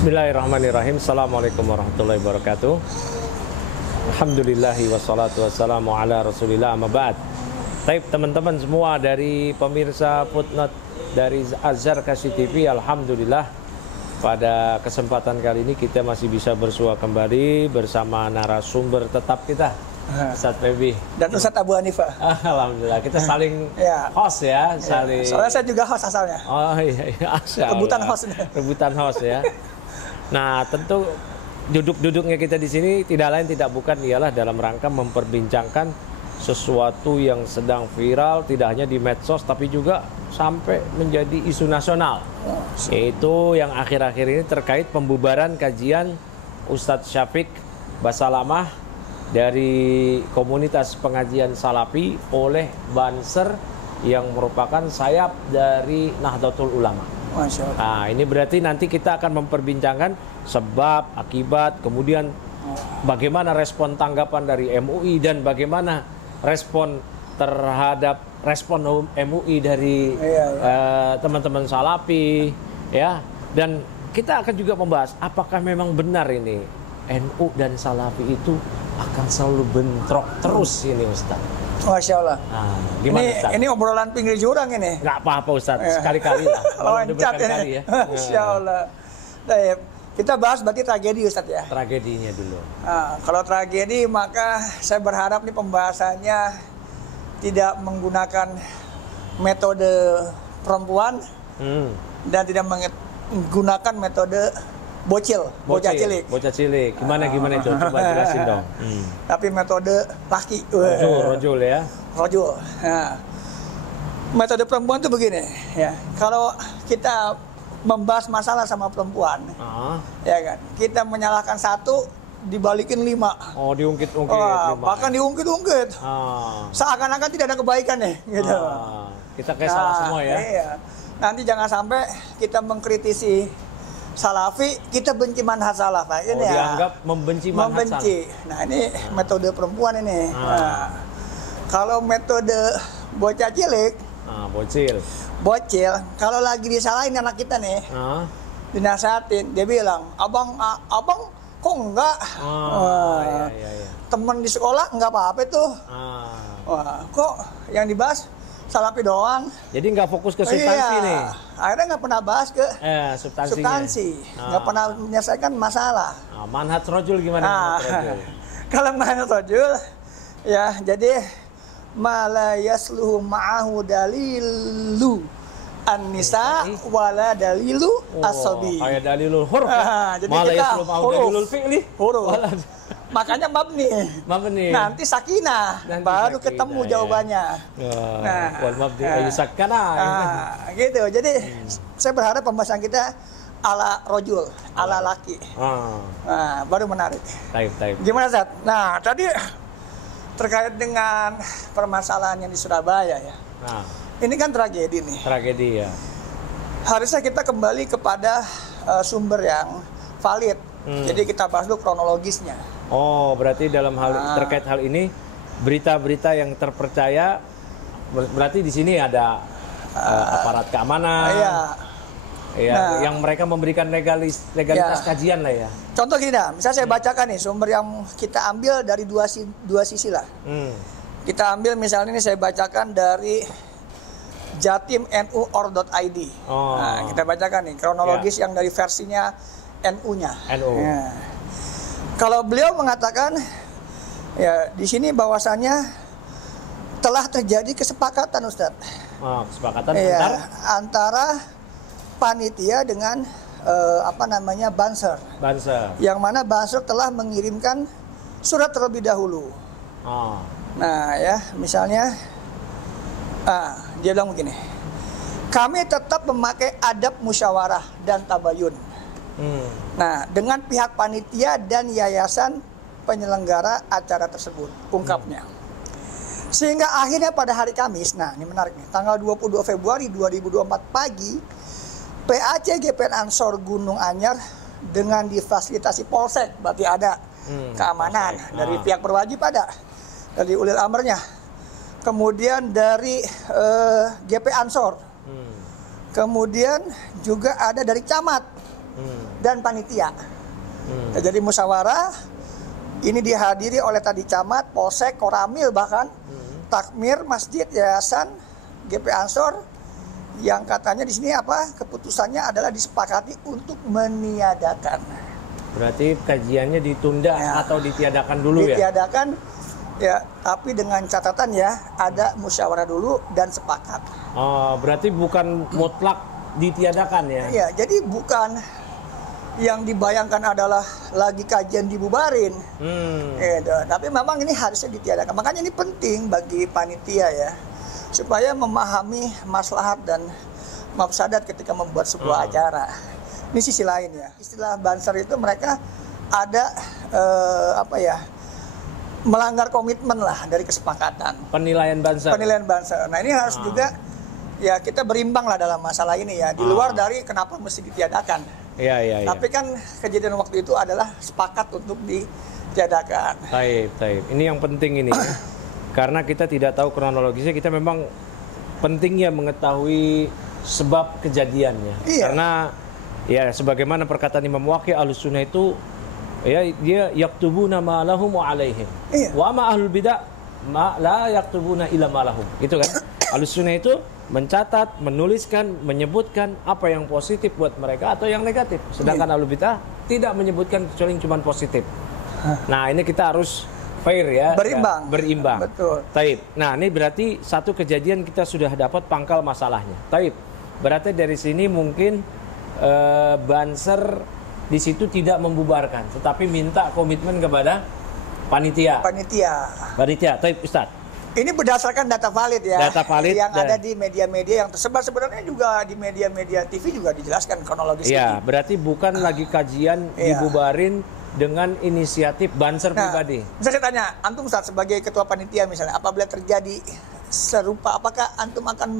Bismillahirrahmanirrahim. Assalamualaikum warahmatullahi wabarakatuh. Alhamdulillahi wassalatu wassalamu ala rasulillah amma ba'd. Taib teman-teman semua dari pemirsa Footnote dari Azhar Kasih TV, alhamdulillah pada kesempatan kali ini kita masih bisa bersua kembali bersama narasumber tetap kita, Ustadz Febi dan Ustadz Abu Hanifah. Alhamdulillah kita saling host ya, saling. Soalnya saya juga host asalnya. Oh iya, rebutan host. Rebutan host ya. Nah, tentu duduk-duduknya kita di sini tidak lain tidak bukan ialah dalam rangka memperbincangkan sesuatu yang sedang viral, tidak hanya di medsos tapi juga sampai menjadi isu nasional. Yaitu yang akhir-akhir ini terkait pembubaran kajian Ustadz Syafiq Basalamah dari komunitas pengajian Salafi oleh Banser yang merupakan sayap dari Nahdlatul Ulama. Masya Allah. Nah, ini berarti nanti kita akan memperbincangkan sebab, akibat, kemudian bagaimana respon tanggapan dari MUI dan bagaimana respon terhadap respon MUI dari teman-teman Salafi, ya. Dan kita akan juga membahas apakah memang benar ini NU dan Salafi itu akan selalu bentrok terus ini, Ustaz. Masya Allah. Nah, gimana, ini obrolan pinggir jurang ini. Nggak apa-apa, Ustaz. Sekali-kali lah. Loncat ini. Ya. Masya Allah. Baik, kita bahas berarti tragedi, Ustaz ya. Tragedinya dulu. Nah, kalau tragedi maka saya berharap nih pembahasannya tidak menggunakan metode perempuan dan tidak menggunakan metode bocah cilik. Bocah cilik. Gimana itu? Coba jelasin dong. Tapi metode laki. Rojul ya. Rojul. Nah, metode perempuan itu begini, ya. Kalau kita membahas masalah sama perempuan, ya kan, kita menyalahkan satu, dibalikin 5. Oh, diungkit-ungkit. Bahkan diungkit-ungkit. Seakan-akan tidak ada kebaikan nih, gitu. Kita kayak salah semua ya. Iya. Nanti jangan sampai kita mengkritisi Salafi, kita benci manhaj salaf. Ini dianggap membenci manhaj salaf. Nah, ini metode perempuan ini. Nah, kalau metode bocah cilik, bocil, kalau lagi disalahin anak kita nih, dinasehatin, dia bilang, abang kok enggak? Iya. Temen di sekolah enggak apa-apa tuh. Wah, kok yang dibahas Salafi doang. Jadi nggak fokus ke substansi nih. Akhirnya nggak pernah bahas ke substansi. Nggak pernah menyelesaikan masalah. Manhaj rojul gimana? Kalau manhaj rojul, ya jadi mala yasluhu ma'ahu dalilu an-nisa wala dalilu as-sabi. Kayak dalilul huruf. Jadi mala kita yasluhu ma'ahu dalilul fi'li. Huruf. Makanya mabni. Nanti sakinah. Baru sakinah, ketemu jawabannya. Wal mabni sakinah. Gitu. Jadi saya berharap pembahasan kita ala rojul, ala laki. Nah, baru menarik. Taib. Gimana, Zat? Nah, tadi terkait dengan permasalahan yang di Surabaya ya. Ini kan tragedi nih. Tragedi ya. Harusnya kita kembali kepada sumber yang valid. Jadi kita bahas dulu kronologisnya. Oh, berarti dalam hal terkait hal ini berita-berita yang terpercaya, berarti di sini ada aparat keamanan. Yang mereka memberikan legalitas kajian lah ya. Contoh gini dah, misalnya saya bacakan nih sumber yang kita ambil dari dua sisi lah. Kita ambil misalnya ini saya bacakan dari jatimnu.or.id. Nah, kita bacakan nih kronologis yang dari versinya NU-nya. Ya. Kalau beliau mengatakan ya di sini bahwasannya telah terjadi kesepakatan, Ustadz. Kesepakatan antara panitia dengan Banser. Yang mana Banser telah mengirimkan surat terlebih dahulu. Nah, ya, misalnya dia bilang begini. Kami tetap memakai adab musyawarah dan tabayun. Nah, dengan pihak panitia dan yayasan penyelenggara acara tersebut, ungkapnya. Sehingga akhirnya pada hari Kamis, nah ini menarik nih, tanggal 22 Februari 2024 pagi, PAC GPN Ansor Gunung Anyar dengan difasilitasi Polsek, berarti ada keamanan dari pihak berwajib, ada dari ulil amrnya, kemudian dari GP Ansor, kemudian juga ada dari camat. dan panitia. Jadi musyawarah ini dihadiri oleh tadi camat, polsek, koramil bahkan, takmir, masjid, yayasan, GP Ansor, yang katanya di sini apa keputusannya adalah disepakati untuk meniadakan. Berarti kajiannya ditunda atau ditiadakan dulu ditiadakan, ya, tapi dengan catatan ya ada musyawarah dulu dan sepakat. Oh, berarti bukan mutlak ditiadakan ya? Iya, jadi bukan yang dibayangkan adalah lagi kajian dibubarin. Gitu. Tapi memang ini harusnya ditiadakan. Makanya ini penting bagi panitia ya, supaya memahami maslahat dan mafsadat ketika membuat sebuah acara. Ini sisi lain ya. Istilah banser itu mereka ada melanggar komitmen lah dari kesepakatan. Penilaian banser. Penilaian banser. Nah ini harus juga ya kita berimbang lah dalam masalah ini ya. Di luar dari kenapa mesti ditiadakan. Iya. Tapi kan kejadian waktu itu adalah sepakat untuk ditiadakan. Taib. Ini yang penting ini. Karena kita tidak tahu kronologisnya, kita memang pentingnya mengetahui sebab kejadiannya. Iya. Karena ya sebagaimana perkataan Imam Waqi' Ahlussunnah itu ya dia yaktubuna ma lahum wa alaihim. Iya. Wa ma ahlul bidah ma la yaktubuna illa ma lahum. Gitu kan? Ahlussunnah itu mencatat, menuliskan, menyebutkan apa yang positif buat mereka atau yang negatif. Sedangkan ahlul bidah tidak menyebutkan kecuali yang cuma positif. Nah, ini kita harus fair ya. Berimbang. Berimbang. Betul. Taib. Nah, ini berarti satu kejadian kita sudah dapat pangkal masalahnya. Taib. Berarti dari sini mungkin banser di situ tidak membubarkan, tetapi minta komitmen kepada panitia. Panitia. Taib, Ustaz. Ini berdasarkan data valid ya. Data valid yang ada di media-media yang tersebar, sebenarnya juga di media-media TV juga dijelaskan kronologisnya. Iya, berarti bukan lagi kajian dibubarin dengan inisiatif banser pribadi. Bisa saya tanya, antum Ustaz sebagai ketua panitia misalnya, apabila terjadi serupa, apakah antum akan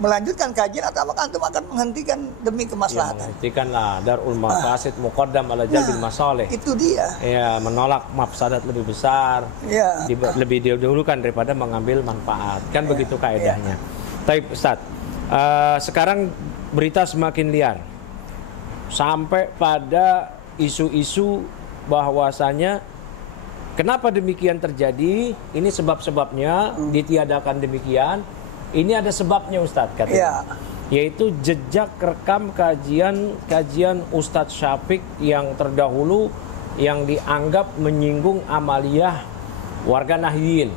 melanjutkan kajian atau apakah antum akan menghentikan demi kemaslahatan? Hentikanlah, darul mafasid muqaddam ala jalbil masalih. Itu dia. Ya, menolak mafsadat lebih besar. Ya. Lebih didahulukan daripada mengambil manfaat. Kan begitu kaedahnya. Taib, Ustaz. Sekarang berita semakin liar. Sampai pada isu-isu bahwasanya kenapa demikian terjadi? Ini sebab-sebabnya ditiadakan demikian. Ini ada sebabnya Ustadz katanya. Yaitu jejak rekam kajian Ustadz Syafiq yang terdahulu yang dianggap menyinggung amaliyah warga Nahdiyin.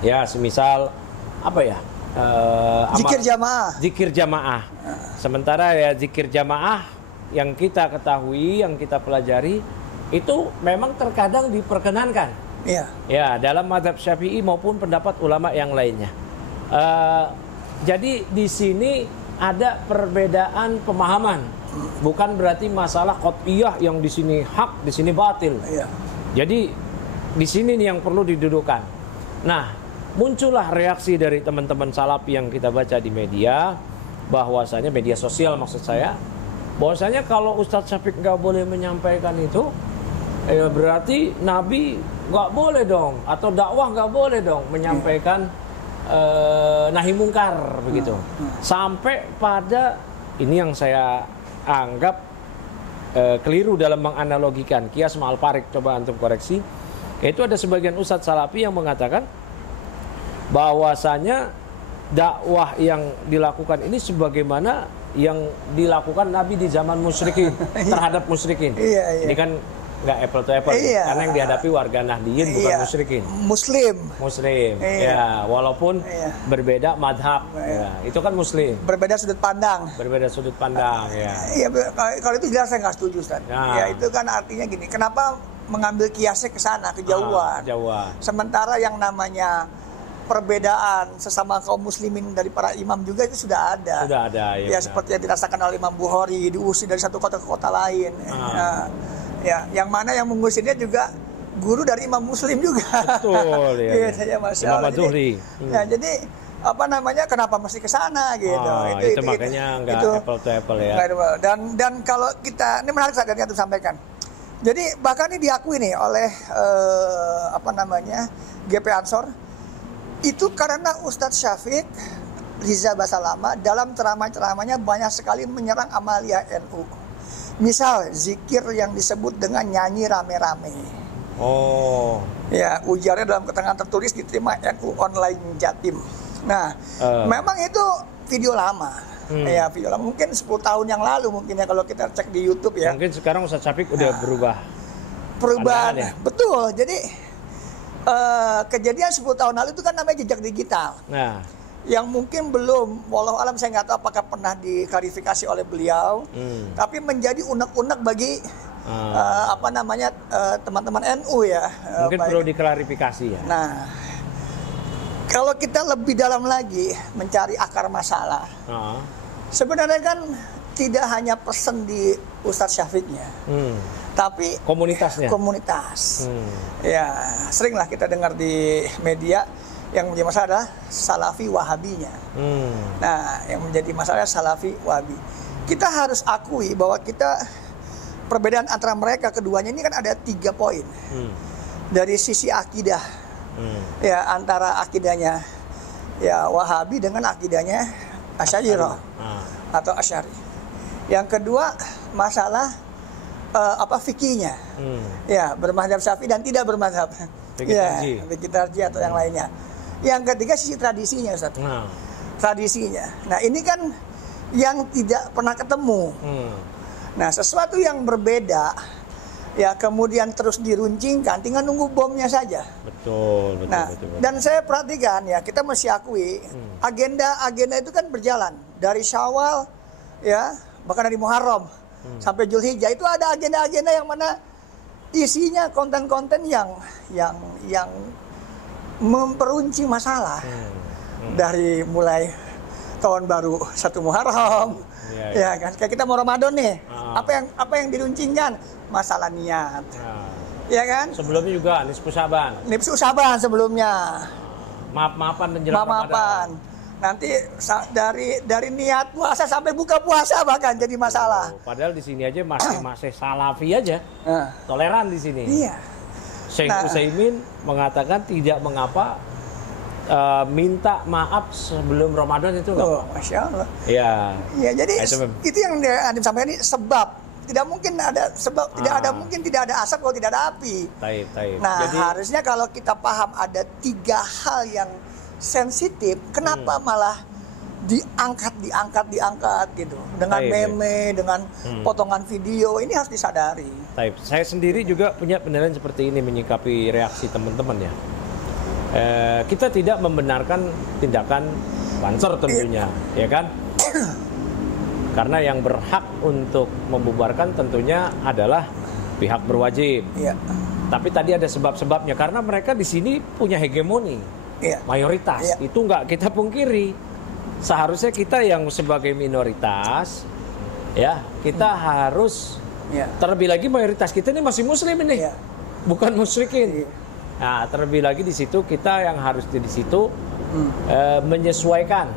Ya, semisal apa ya? Zikir jamaah. Sementara ya zikir jamaah yang kita ketahui, yang kita pelajari itu memang terkadang diperkenankan. Ya, dalam mazhab Syafi'i maupun pendapat ulama yang lainnya. Jadi di sini ada perbedaan pemahaman. Bukan berarti masalah qat'iyah yang di sini hak, di sini batil. Jadi di sini nih yang perlu didudukkan. Nah, muncullah reaksi dari teman-teman salafi yang kita baca di media, bahwasanya media sosial maksud saya, bahwasanya kalau Ustadz Syafiq nggak boleh menyampaikan itu, ya berarti Nabi nggak boleh dong, atau dakwah nggak boleh dong menyampaikan nahi mungkar begitu. Sampai pada ini yang saya anggap keliru dalam menganalogikan kias ma'al farik, coba antum koreksi. Yaitu ada sebagian ustadz salafi yang mengatakan bahwasanya dakwah yang dilakukan ini sebagaimana yang dilakukan Nabi di zaman musyrikin terhadap musyrikin. Ini kan nggak apple to apple, karena yang dihadapi warga Nahdiyin bukan musyrikin. Muslim. Ya, walaupun berbeda madhab. Itu kan muslim. Berbeda sudut pandang. Ya. Iya, kalau itu jelas saya nggak setuju, Ustaz. Ya, itu kan artinya gini. Kenapa mengambil kiasnya ke sana, kejauhan? Sementara yang namanya perbedaan sesama kaum muslimin dari para imam juga itu sudah ada. Ya, seperti yang dirasakan oleh Imam Bukhari, diusir dari satu kota ke kota lain. Ya, yang mana yang mengusirnya juga guru dari Imam Muslim juga. Betul ya. Saya Imam Zuhri. Ya, jadi apa namanya, kenapa mesti ke sana gitu. Itu makanya nggak apple to apple ya. Dan kalau kita, ini menarik saat yang tuh sampaikan. Jadi bahkan ini diakui nih oleh GP Ansor, itu karena Ustadz Syafiq Riza Basalama dalam ceramah-ceramahnya banyak sekali menyerang amaliyah NU. Misal zikir yang disebut dengan nyanyi rame-rame. Oh. Ya, ujarnya dalam keterangan tertulis diterima NU Online Jatim. Nah, memang itu video lama. Ya, video lama mungkin 10 tahun yang lalu mungkin ya kalau kita cek di YouTube ya. Mungkin sekarang Ustadz Syafiq udah berubah. Perubahan, ya? Betul. Jadi kejadian 10 tahun lalu itu kan namanya jejak digital. Nah, yang mungkin belum, walau alam saya nggak tahu apakah pernah diklarifikasi oleh beliau, tapi menjadi unek-unek bagi teman-teman NU ya. Mungkin perlu diklarifikasi ya. Nah, kalau kita lebih dalam lagi mencari akar masalah, sebenarnya kan tidak hanya pesan di Ustadz Syafiqnya, tapi komunitasnya. Komunitas. Ya, seringlah kita dengar di media yang menjadi masalah adalah Salafi Wahabinya. Nah, yang menjadi masalah Salafi Wahabi. Kita harus akui bahwa perbedaan antara mereka keduanya ini kan ada 3 poin. Dari sisi akidah, ya antara akidahnya ya Wahabi dengan akidahnya Asy'ariyah atau Asy'ari. Yang kedua masalah fikihnya, ya bermadzhab Syafi'i dan tidak bermadzhab, ya fikih tarjih atau yang lainnya. Yang ketiga sisi tradisinya, Ustaz. Tradisinya. Nah ini kan yang tidak pernah ketemu. Nah sesuatu yang berbeda, ya kemudian terus diruncingkan, tinggal nunggu bomnya saja. Betul. Betul. Dan saya perhatikan ya, kita mesti akui agenda itu kan berjalan dari Syawal, ya bahkan dari Muharram sampai Dzulhijjah itu ada agenda-agenda yang mana isinya konten-konten yang memperuncing masalah dari mulai tahun baru 1 Muharram, ya kan kayak kita mau Ramadan nih, apa yang diruncingkan masalah niat, ya kan. Sebelumnya juga Nisfu Syaban sebelumnya, maaf-maafan menjelang Ramadan. Nanti dari niat puasa sampai buka puasa bahkan jadi masalah. Padahal di sini aja masih Salafi aja, toleran di sini. Iya. Syekh Utsaimin mengatakan tidak mengapa minta maaf sebelum Ramadan itu nggak apa-apa. Masya Allah. Iya. Ya, jadi itu yang Adim sampaikan ini sebab. Tidak mungkin ada sebab, tidak ada asap kalau tidak ada api. Taib. Nah, jadi, harusnya kalau kita paham ada 3 hal yang sensitif, kenapa malah diangkat gitu dengan meme, dengan potongan video, ini harus disadari. Saya sendiri juga punya penilaian seperti ini menyikapi reaksi teman-teman ya. Kita tidak membenarkan tindakan banser tentunya, ya kan? Karena yang berhak untuk membubarkan tentunya adalah pihak berwajib. Tapi tadi ada sebab-sebabnya karena mereka di sini punya hegemoni, mayoritas. Itu nggak kita pungkiri. Seharusnya kita yang sebagai minoritas, ya kita harus terlebih lagi mayoritas kita ini masih muslim ini, bukan musyrikin. Nah terlebih lagi di situ kita yang harus di situ menyesuaikan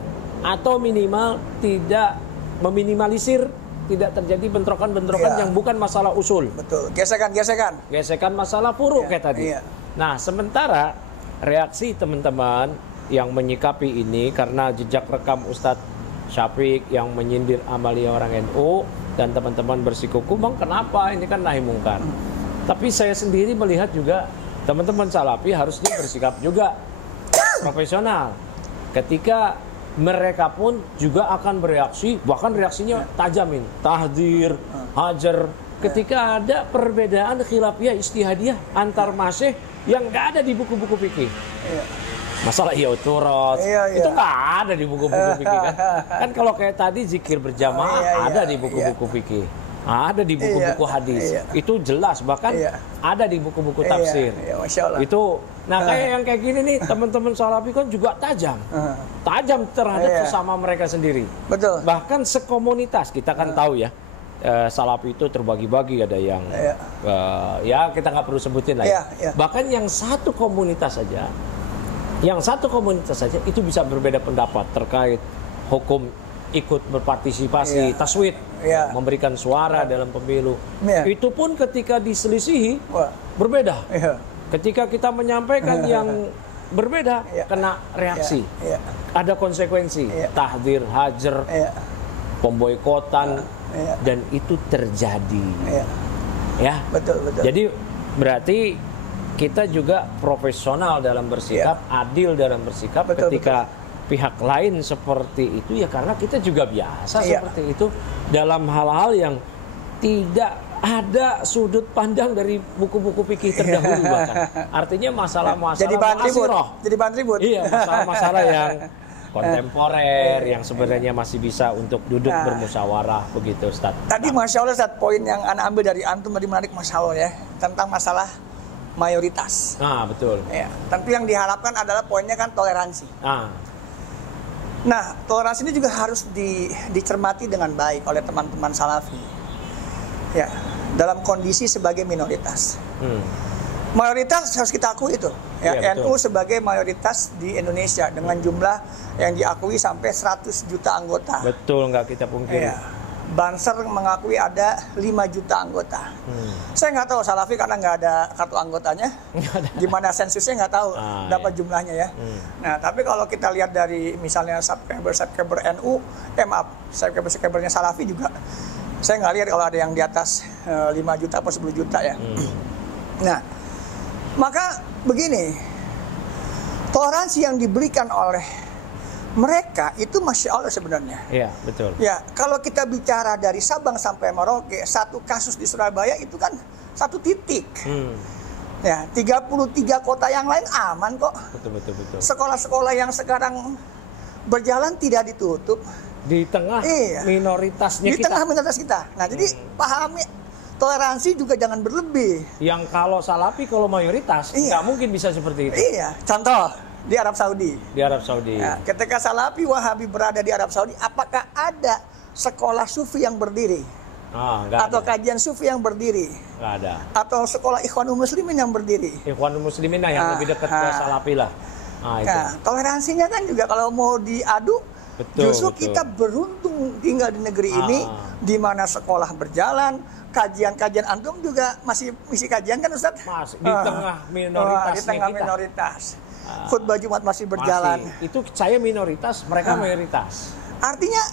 atau minimal tidak meminimalisir, tidak terjadi bentrokan-bentrokan yang bukan masalah usul. Betul. Gesekan masalah furu kayak tadi. Nah sementara reaksi teman-teman yang menyikapi ini karena jejak rekam Ustadz Syafiq yang menyindir amalia orang NU dan teman-teman bersikukuh, bang kenapa ini kan nahi mungkar. Tapi saya sendiri melihat juga teman-teman Salafi harusnya bersikap juga profesional ketika mereka pun juga akan bereaksi, bahkan reaksinya tajam ini, tahdzir, hajar ketika ada perbedaan khilafiyah istihadiyah antar masyayikh yang nggak ada di buku-buku fikih. Masalah iauturos itu nggak ada di buku-buku fikih kan? Kan kalau kayak tadi zikir berjamaah ada di buku-buku fikih, ada di buku-buku hadis, itu jelas bahkan ada di buku-buku tafsir. Itu, nah kayak gini nih teman-teman Salafi kan juga tajam terhadap sesama mereka sendiri. Betul. Bahkan sekomunitas kita kan tahu ya. Salafi itu terbagi-bagi, ada yang ya kita nggak perlu sebutin lah ya. Bahkan yang satu komunitas saja itu bisa berbeda pendapat terkait hukum ikut berpartisipasi taswid, memberikan suara dalam pemilu. Itu pun ketika diselisihi berbeda. Ketika kita menyampaikan yang berbeda kena reaksi, ada konsekuensi, tahdzir, hajar. pemboikotan, dan itu terjadi. Ya, betul. Jadi berarti kita juga profesional dalam bersikap, adil dalam bersikap ketika pihak lain seperti itu, ya karena kita juga biasa seperti itu dalam hal-hal yang tidak ada sudut pandang dari buku-buku fikih terdahulu bahkan. Artinya masalah-masalah jadi bahan ribut. Iya, masalah-masalah yang kontemporer yang sebenarnya masih bisa untuk duduk bermusyawarah begitu, Ustaz. Tadi Masya Allah, Ustaz, poin yang Anda ambil dari antum tadi menarik, Masya Allah ya, tentang masalah mayoritas. Betul. Ya, tentu yang diharapkan adalah poinnya kan toleransi. Nah, toleransi ini juga harus dicermati dengan baik oleh teman-teman Salafi. Ya, dalam kondisi sebagai minoritas. Mayoritas harus kita akui itu. Ya, NU sebagai mayoritas di Indonesia dengan jumlah yang diakui sampai 100 juta anggota. Betul, nggak kita pungkiri. Ya. Banser mengakui ada 5 juta anggota. Saya nggak tahu Salafi karena nggak ada kartu anggotanya. Gimana sensusnya nggak tahu berapa jumlahnya ya. Nah, tapi kalau kita lihat dari misalnya subscriber NU, subscribernya Salafi juga, saya nggak lihat kalau ada yang di atas 5 juta atau 10 juta ya. Nah, maka begini, toleransi yang diberikan oleh mereka itu Masya Allah sebenarnya. Iya, betul. Ya, kalau kita bicara dari Sabang sampai Merauke, satu kasus di Surabaya itu kan satu titik. Ya, 33 kota yang lain aman kok. Betul. Sekolah-sekolah yang sekarang berjalan tidak ditutup. Di tengah minoritasnya kita. Di tengah minoritas kita. Nah, jadi pahami toleransi juga jangan berlebih. Yang kalau Salafi, kalau mayoritas, nggak mungkin bisa seperti itu. Iya, contoh di Arab Saudi. Di Arab Saudi. Nah, ketika Salafi Wahabi berada di Arab Saudi, apakah ada sekolah sufi yang berdiri? Atau kajian sufi yang berdiri? Nggak ada. Atau sekolah Ikhwanul Muslimin yang berdiri? Ikhwanul Muslimin yang lebih dekat ke Salafi lah. Toleransinya kan juga kalau mau diadu, justru kita beruntung tinggal di negeri ini, di mana sekolah berjalan, kajian-kajian antum juga masih misi kajian kan Ustaz? Di tengah minoritasnya di tengah minoritas. Khutbah Jumat masih berjalan. Itu saya minoritas, mereka mayoritas. Artinya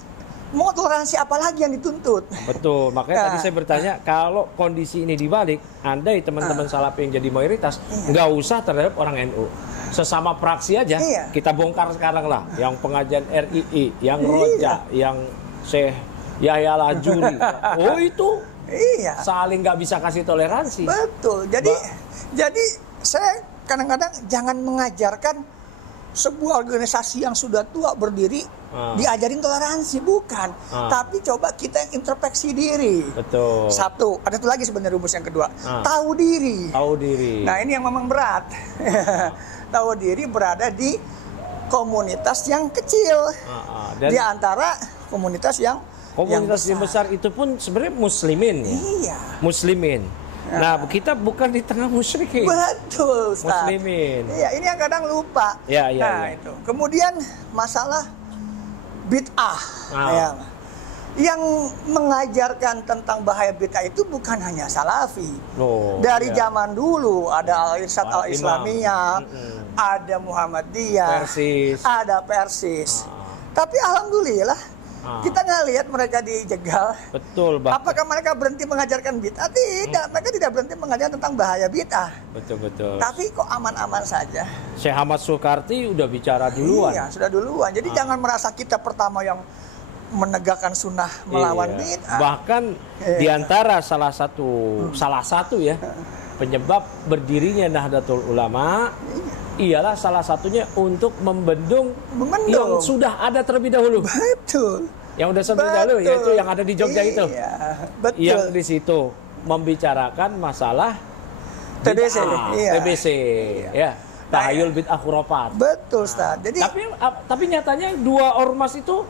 mau toleransi apa lagi yang dituntut? Betul, makanya tadi saya bertanya, kalau kondisi ini dibalik, andai teman-teman Salafi yang jadi mayoritas, nggak usah terhadap orang NU. Sesama praksi aja, kita bongkar sekarang lah. Yang pengajian RII, yang Roja, yang Syekh Yahya Lajuri. Oh itu saling nggak bisa kasih toleransi. Betul, jadi saya kadang-kadang jangan mengajarkan sebuah organisasi yang sudah tua berdiri diajarin toleransi, bukan. Tapi coba kita yang introspeksi diri. Betul. Satu, ada satu lagi sebenarnya rumus yang kedua, tahu diri. Tahu diri. Nah ini yang memang berat. Tahu diri berada di komunitas yang kecil, di antara komunitas yang besar itu pun sebenarnya muslimin. Iya. Muslimin. Nah, kita bukan di tengah musyrikin. Betul, Ustaz. Muslimin. Iya, ini yang kadang lupa. Itu. Kemudian masalah bid'ah. Yang mengajarkan tentang bahaya bid'ah itu bukan hanya Salafi. Dari zaman dulu ada Al-Irsyad Al-Islamiyah, ada Muhammadiyah, ada Persis. Tapi alhamdulillah kita nggak lihat mereka dijegal. Betul, apakah mereka berhenti mengajarkan bid'ah? Tidak, mereka tidak berhenti mengajarkan tentang bahaya bid'ah. Betul. Tapi kok aman-aman saja. Syekh Ahmad Sukarti udah bicara duluan. Iya, sudah duluan. Jadi jangan merasa kita pertama yang menegakkan sunnah melawan bid'ah. Bahkan diantara salah satu ya penyebab berdirinya Nahdlatul Ulama ialah salah satunya untuk membendung yang sudah ada terlebih dahulu. Betul. Yang udah terlebih dahulu, yaitu yang ada di Jogja itu. Betul. Yang di situ membicarakan masalah TBC. TBC. Ya. Tahayul bid'ah khurafat. Betul, Ustaz. Jadi tapi nyatanya dua ormas itu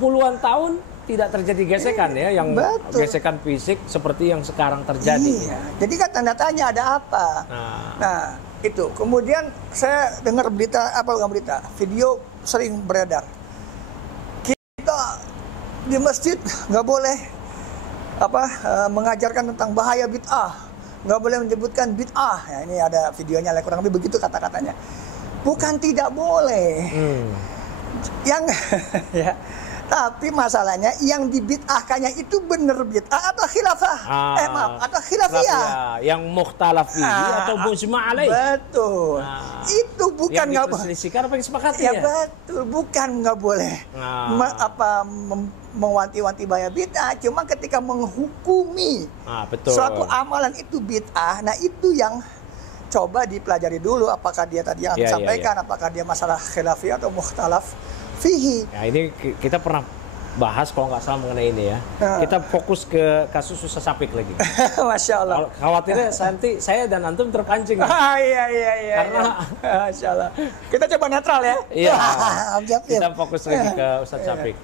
puluhan tahun tidak terjadi gesekan ya, yang gesekan fisik seperti yang sekarang terjadi. Iya. Jadi kan tanda tanya ada apa? Nah, itu. Kemudian saya dengar video sering beredar. Kita di masjid nggak boleh mengajarkan tentang bahaya bid'ah, nggak boleh menyebutkan bid'ah. Ya, ini ada videonya, kurang lebih begitu kata-katanya. Bukan tidak boleh. Yang Tapi masalahnya yang dibid'ahkannya itu benar bid'ah atau khilafah? Maaf, atau khilafiyah? Yang mukhtalaf fihi atau mujma' alaih. Betul. Itu bukan nggak boleh. Diperselisihkan apa yang disepakati ya? Betul, bukan nggak boleh. Mewanti-wanti bahaya bid'ah, cuma ketika menghukumi suatu amalan itu bid'ah, nah itu yang coba dipelajari dulu apakah dia tadi yang disampaikan, apakah dia masalah khilafiyah atau mukhtalaf fihi. Ya, ini kita pernah bahas kalau nggak salah mengenai ini ya. Kita fokus ke kasus Ustaz Syafiq lagi. Masya Allah. Khawatirnya nanti saya dan antum terpancing. Iya. Karena Masya Allah. Kita coba netral ya. Iya. Kita fokus lagi ke Ustaz Syafiq.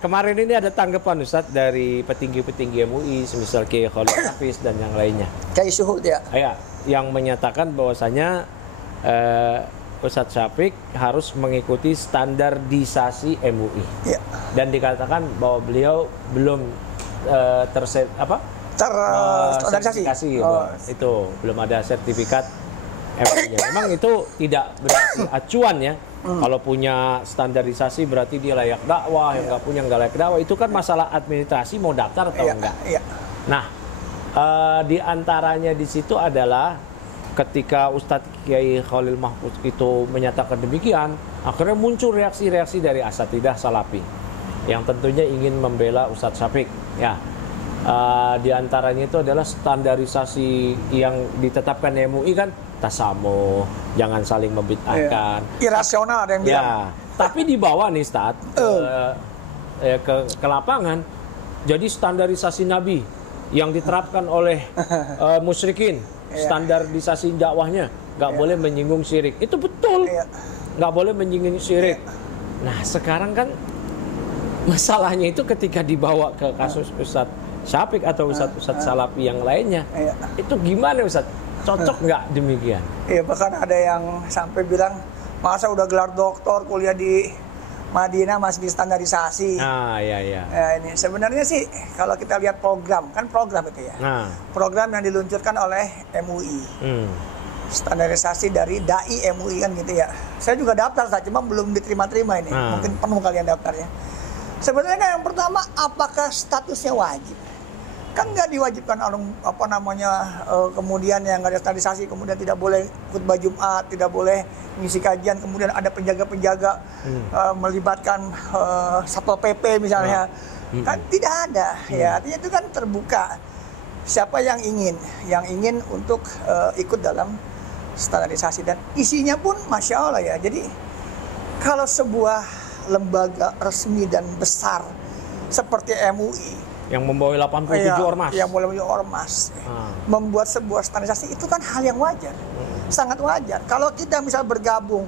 Kemarin ini ada tanggapan Ustaz dari petinggi-petinggi MUI, semisal Kiai Khalil Hafiz dan yang lainnya. Kiai Suhud ya. Iya, yang menyatakan bahwasanya Ustadz Syafiq harus mengikuti standarisasi MUI, dan dikatakan bahwa beliau belum tersertifikasi, itu belum ada sertifikat MUI-nya. Memang itu tidak berarti acuan ya. Kalau punya standarisasi berarti dia layak dakwah, yang nggak punya nggak layak dakwah. Itu kan masalah administrasi, mau daftar atau enggak. Nah, di antaranya di situ adalah ketika Ustadz Kiai Khalil Mahfuz itu menyatakan demikian, akhirnya muncul reaksi-reaksi dari asatidah salafi yang tentunya ingin membela Ustadz Syafiq. Ya, di antaranya itu adalah standarisasi yang ditetapkan MUI kan tasamuh, jangan saling membid'ahkan. Irasional ada yang bilang. Tapi di bawah nih Ustadz ke lapangan, jadi standarisasi Nabi yang diterapkan oleh musyrikin. Standarisasi dakwahnya nggak boleh menyinggung syirik, itu betul, nggak boleh menyinggung syirik. Nah sekarang kan masalahnya itu ketika dibawa ke kasus Ustadz Syafiq atau Ustadz Salafi yang lainnya, itu gimana Ustadz, cocok nggak demikian? Iya, bahkan ada yang sampai bilang masa udah gelar doktor kuliah di Madinah masih di standarisasi. Iya. Ini sebenarnya sih kalau kita lihat program itu ya. Program yang diluncurkan oleh MUI. Standarisasi dari dai MUI kan gitu ya. Saya juga daftar saja, cuma belum diterima-terima ini. Mungkin penuh kalian daftarnya. Sebenarnya kan yang pertama, apakah statusnya wajib? Kan nggak diwajibkan kemudian yang nggak ada standarisasi kemudian tidak boleh khutbah Jumat, tidak boleh ngisi kajian, kemudian ada penjaga-penjaga melibatkan Satpol PP misalnya. Kan tidak ada. Ya, artinya itu kan terbuka. Siapa yang ingin untuk ikut dalam standarisasi, dan isinya pun Masya Allah ya. Jadi kalau sebuah lembaga resmi dan besar seperti MUI yang membawa 87 ormas. Yang membawa ormas. Membuat sebuah standarisasi itu kan hal yang wajar. Sangat wajar. Kalau kita misal bergabung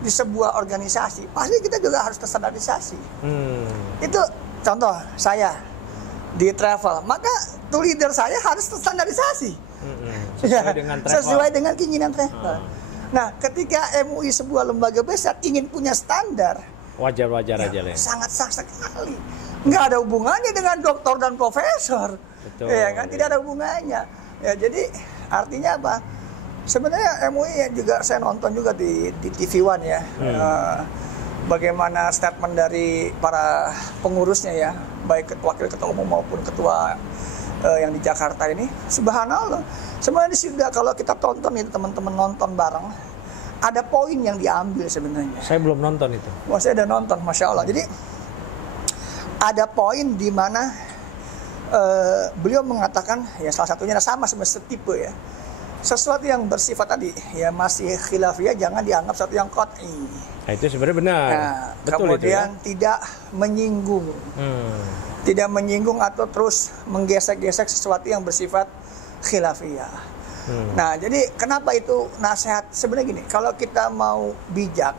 di sebuah organisasi, pasti kita juga harus terstandarisasi. Itu contoh saya di travel, maka tour leader saya harus terstandarisasi. Sesuai dengan keinginan travel. Nah, ketika MUI sebuah lembaga besar ingin punya standar, wajar-wajar aja lah. Sangat sah sekali. Nggak ada hubungannya dengan doktor dan profesor. Betul. Ya kan, tidak ada hubungannya. Ya, jadi artinya apa? Sebenarnya MUI juga saya nonton juga di TV One ya. Bagaimana statement dari para pengurusnya ya, baik wakil ketua umum maupun ketua yang di Jakarta ini. Subhanallah. Sebenarnya sudah kalau kita tonton itu, teman-teman nonton bareng, ada poin yang diambil sebenarnya. Saya belum nonton itu. Wah, saya udah nonton, Masya Allah. Jadi ada poin di mana beliau mengatakan, ya salah satunya sama setipe ya, sesuatu yang bersifat tadi ya masih khilafiyah jangan dianggap sesuatu yang qat'i. Nah, itu sebenarnya benar. Betul kemudian itu, ya? Tidak menyinggung, tidak menyinggung atau terus menggesek-gesek sesuatu yang bersifat khilafiyah. Nah, jadi kenapa itu nasihat? Sebenarnya gini, kalau kita mau bijak,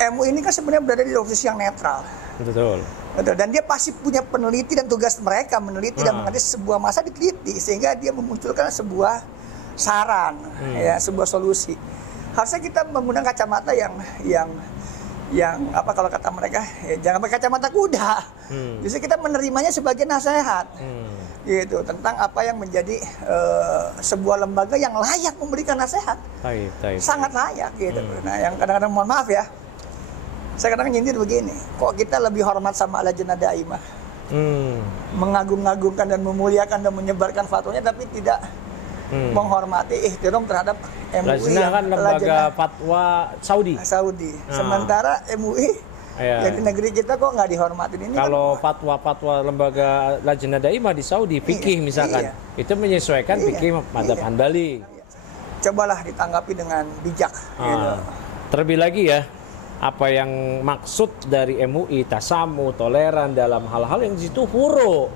MUI ini kan sebenarnya berada di posisi yang netral. Betul. Dan dia pasti punya peneliti dan tugas mereka meneliti dan menganalisis sebuah masa diteliti sehingga dia memunculkan sebuah saran, ya, sebuah solusi. Harusnya kita menggunakan kacamata yang apa kalau kata mereka, ya, jangan pakai kacamata kuda. Justru kita menerimanya sebagai nasihat. Gitu, tentang apa yang menjadi sebuah lembaga yang layak memberikan nasihat. Sangat layak gitu. Nah, yang kadang-kadang mohon maaf ya, Saya kadang nyindir begini, kok kita lebih hormat sama Lajnah Daimah, mengagung-agungkan dan memuliakan dan menyebarkan fatwanya, tapi tidak menghormati ihtiram terhadap MUI yang kan lembaga fatwa Saudi. Sementara MUI yang di negeri kita kok nggak dihormatin ini. Kalau kan fatwa lembaga Lajnah Daimah di Saudi, fikih misalkan, itu menyesuaikan fikih madzhab Hanbali. Cobalah ditanggapi dengan bijak. Gitu. Terlebih lagi ya, apa yang maksud dari MUI, tasamu, toleran dalam hal-hal yang di situ furu,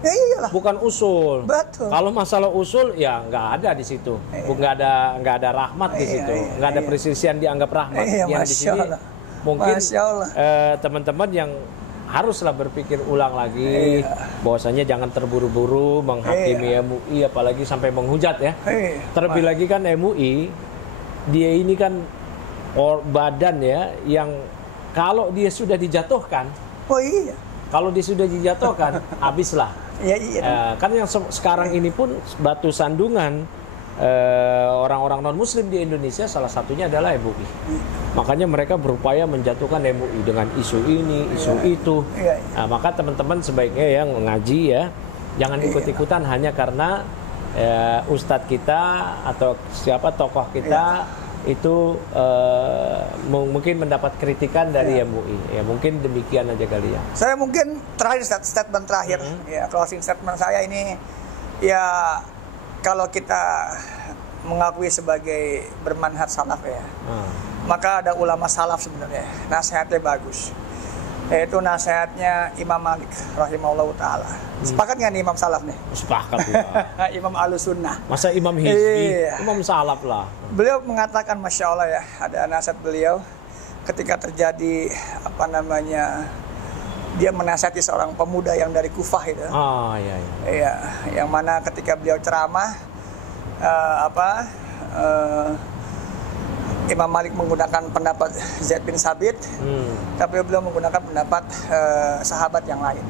bukan usul. Betul. Kalau masalah usul ya nggak ada di situ, nggak ada rahmat di situ, nggak ada perselisihan dianggap rahmat. Yang di sini mungkin teman-teman yang haruslah berpikir ulang lagi, bahwasanya jangan terburu-buru menghakimi MUI, apalagi sampai menghujat ya. Terlebih lagi kan MUI, dia ini kan badan ya yang kalau dia sudah dijatuhkan, kalau dia sudah dijatuhkan, habislah. Kan yang sekarang ini pun batu sandungan orang-orang non-Muslim di Indonesia salah satunya adalah MUI. Makanya mereka berupaya menjatuhkan MUI dengan isu ini, isu itu. Nah, maka teman-teman sebaiknya yang mengaji ya, jangan ikut-ikutan hanya karena ustadz kita atau siapa tokoh kita itu mungkin mendapat kritikan dari MUI. Ya mungkin demikian aja kali ya. Saya mungkin terakhir statement terakhir, ya closing statement saya ini ya, kalau kita mengakui sebagai bermanhaj salaf ya, maka ada ulama salaf sebenarnya nasihatnya bagus. Yaitu nasihatnya Imam Malik rahimahullah ta'ala. Sepakat nggak nih Imam salaf nih? Sepakat lah. Imam Ahlussunnah. Masa Imam Hizbi? Imam salaf lah. Beliau mengatakan, Masya Allah ya, ada nasihat beliau ketika terjadi dia menasihati seorang pemuda yang dari Kufah itu. Iya, yang mana ketika beliau ceramah Imam Malik menggunakan pendapat Zaid bin Sabit, tapi beliau menggunakan pendapat sahabat yang lain.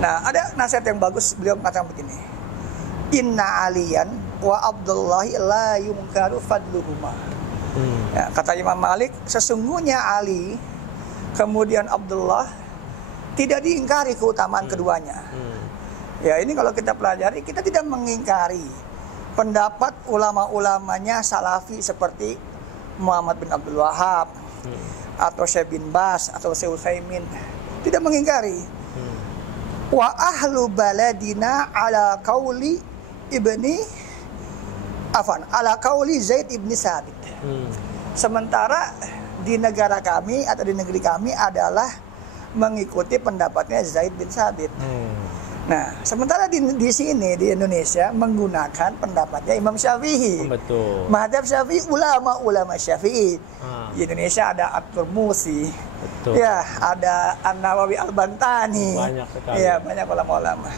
Nah, ada nasihat yang bagus, beliau mengatakan begini, Inna aliyan wa Abdullahi la yungkaru fadluhuma. Ya, kata Imam Malik, sesungguhnya Ali kemudian Abdullah tidak diingkari keutamaan keduanya. Ya, ini kalau kita pelajari, kita tidak mengingkari pendapat ulama-ulamanya salafi seperti Muhammad bin Abdul Wahab atau Syekh bin Bas atau Syekh Utsaimin, tidak mengingkari. Wa ahlu baladina ala qauli Zaid ibni Sabit. Sementara di negara kami atau di negeri kami adalah mengikuti pendapatnya Zaid bin Sabit. Nah, sementara di sini di Indonesia menggunakan pendapatnya Imam Syafi'i. Betul. Madzhab Syafi'i, ulama Syafi'i. Di Indonesia ada At-Turmusi. Betul. Ya, ada An-Nawawi Al-Bantani. Banyak sekali. Ya, banyak ulama-ulama.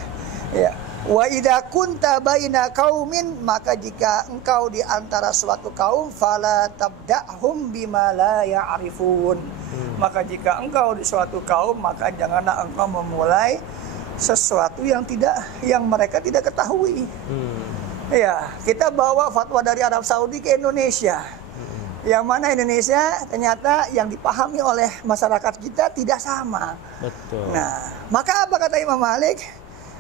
Ya. Wa idza kunta baina qaumin, maka jika engkau di antara suatu kaum, fala tabda'hum bima la ya'rifun. Maka jika engkau di suatu kaum, maka janganlah engkau memulai sesuatu yang mereka tidak ketahui. Ya, kita bawa fatwa dari Arab Saudi ke Indonesia. Yang mana Indonesia ternyata yang dipahami oleh masyarakat kita tidak sama. Betul. Nah, maka apa kata Imam Malik?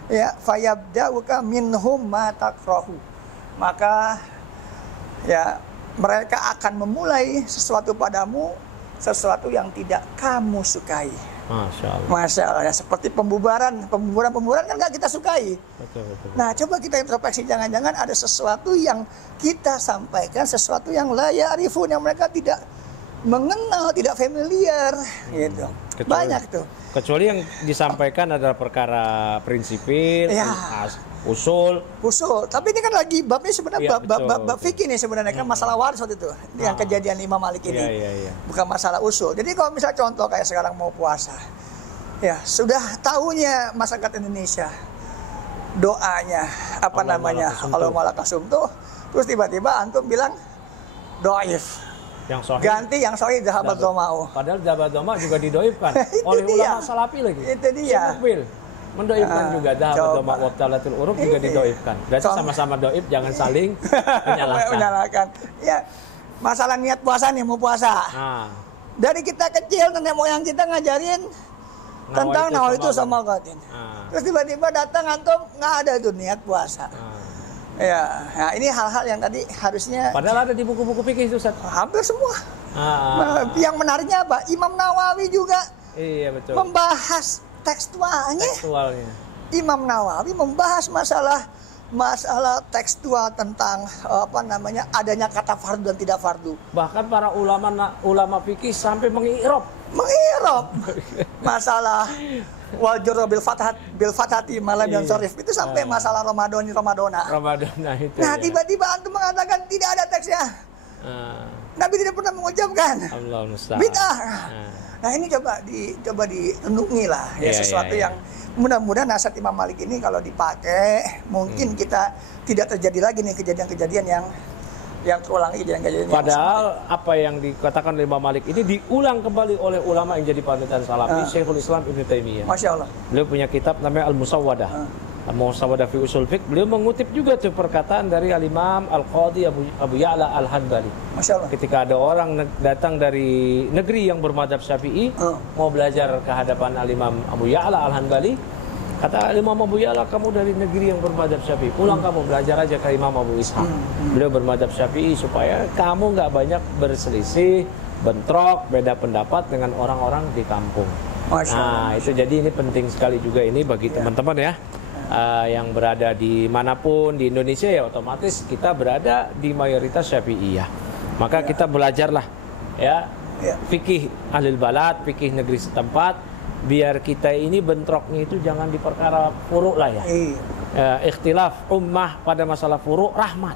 Ya, fayabda'uka minhum ma takrahu. Maka ya, mereka akan memulai sesuatu padamu, sesuatu yang tidak kamu sukai. Masya Allah. Ya, seperti pembubaran kan nggak kita sukai. Betul. Nah, coba kita introspeksi, jangan-jangan ada sesuatu yang kita sampaikan, sesuatu yang la ya'rifun, yang mereka tidak mengenal, tidak familiar, gitu. Banyak tuh. Kecuali yang disampaikan adalah perkara prinsipil, usul. Tapi ini kan lagi babnya sebenarnya bab fikih nih sebenarnya, kan masalah waris waktu itu, yang kejadian Imam Malik ini. Bukan masalah usul. Jadi kalau misalnya contoh kayak sekarang mau puasa, ya sudah tahunya masyarakat Indonesia doanya Allahumma lakasum tuh, terus tiba-tiba antum bilang doif. Yang sahih. Ganti yang sahih dhahabat dhama'u. Padahal dhahabat dhama'u juga didoifkan oleh ulama salafi lagi. Itu dia. Mendoifkan juga dhahabat dhama'u wa talatul urub juga didoifkan. Berarti sama-sama doif, jangan saling menyalahkan. Ya, masalah niat puasa nih, mau puasa. Dari kita kecil nenek moyang kita ngajarin tentang nawa itu sama qatin. Terus tiba-tiba datang antum nggak ada tuh niat puasa. Ya, nah ini hal-hal yang tadi harusnya. Padahal ada di buku-buku fikih itu, Ustaz. Hampir semua. Yang menariknya apa? Imam Nawawi juga membahas tekstualnya. Imam Nawawi membahas masalah tekstual tentang adanya kata fardu dan tidak fardu. Bahkan para ulama fikih sampai mengi'rab masalah wal jurru bil fathati malam yang syarif itu sampai masalah Ramadana itu. Nah, tiba-tiba antum mengatakan tidak ada teksnya. Nabi tidak pernah mengucapkan bid'ah. Nah, ini coba direnungi lah ya, sesuatu yang mudah-mudahan nasihat Imam Malik ini kalau dipakai mungkin kita tidak terjadi lagi nih kejadian-kejadian yang terulang kejadian-kejadian. Padahal apa yang dikatakan oleh Imam Malik ini diulang kembali oleh ulama yang jadi panutan salafi, Syekhul Islam Ibnu Taimiyah. Masya Allah. Beliau punya kitab namanya Al-Musawwadah. Al-Musawwadah fi Usul Fiqh. Beliau mengutip juga tuh perkataan dari Al-Imam Al-Qadhi Abu Ya'la Al-Hanbali. Masya Allah. Ketika ada orang datang dari negeri yang bermadzhab Syafi'i, mau belajar ke hadapan Al-Imam Abu Ya'la Al-Hanbali, kata Imam Abu Ya'la, kamu dari negeri yang bermadzhab Syafi'i, pulang kamu belajar aja ke Imam Abu Ishaq. Beliau bermadzhab Syafi'i supaya kamu nggak banyak berselisih, bentrok, beda pendapat dengan orang-orang di kampung. Nah, itu jadi ini penting sekali juga ini bagi teman-teman ya. Yang berada di manapun di Indonesia ya otomatis kita berada di mayoritas Syafi'iyah. Maka kita belajarlah ya fikih ahlul balad, fikih negeri setempat, biar kita ini bentroknya itu jangan di perkara furu' lah ya. Ikhtilaf ummah pada masalah furu' rahmat.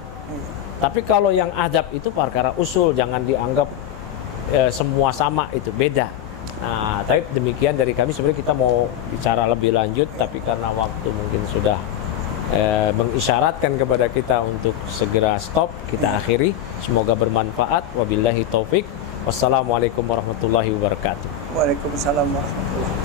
Tapi kalau yang adab itu perkara usul, jangan dianggap semua sama, itu beda. Nah, tapi demikian dari kami. Sebenarnya kita mau bicara lebih lanjut, tapi karena waktu mungkin sudah mengisyaratkan kepada kita untuk segera stop, kita akhiri. Semoga bermanfaat. Wabillahi taufik. Wassalamualaikum warahmatullahi wabarakatuh. Waalaikumsalam warahmatullahi wabarakatuh.